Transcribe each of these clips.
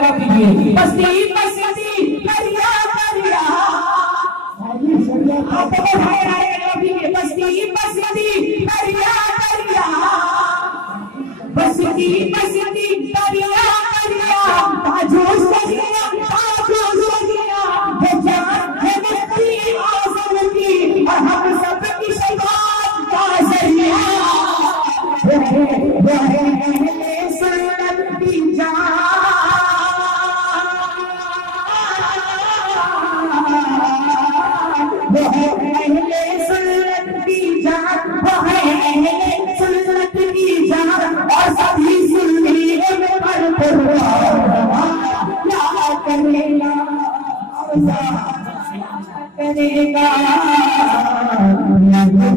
बस्ती बस्ती करिया करिया बस्ती बस्ती करिया करिया बस्ती बस्ती करिया करिया ताजूस करिया ताजूस करिया है जान है बस्ती आज़म की और हम सब की शबाब का जरिया है सुन्नत की जान वो है अहले सुन्नत की जान वो है अहले सुन्नत की जान और सभी सुन्नी पर क्या करेगा करेगा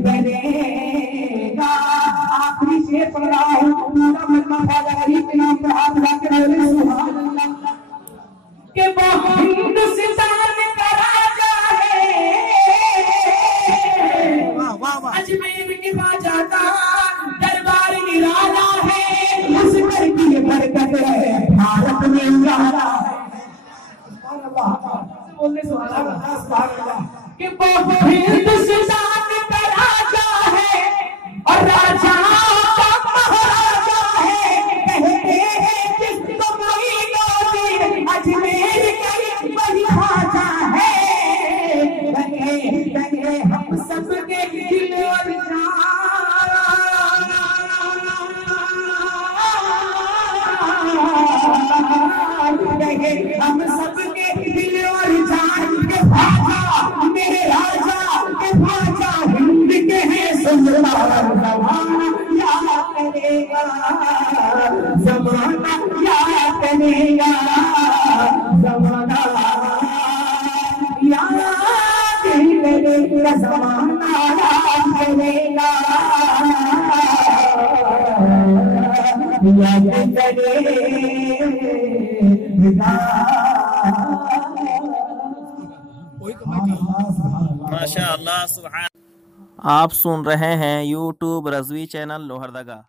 करेगा। आखिरी शेर पढ़ रहा हूँ पूरा मतलब फादर के नाम पर हाथ लगा के बोले सुभान अल्लाह के वो हिंदुस्तान का राजा है अजमेर के ख्वाजा का दरबार निराला है उस घर की बरकत है भारत में उजाला है। बोलने सुभान अल्लाह कि वो हिंदुस्तान का राजा है और राजा का महाराजा है कहते हैं जिसको कोई लोग अजमेर के बड़ी ख्वाजा है लगे हम सबके दिल और जान हम सबके दिल और जान के ख्वाजा मेरे राजा के ख्वाजा हिंद के हैं सुल्तान जमाना क्या करेगा जमाना क्या करेगा जमाना याद करेगा जमाना करेगा याद करेगा। माशाअल्लाह सुभान। आप सुन रहे हैं यूट्यूब रज़वी चैनल लोहरदगा।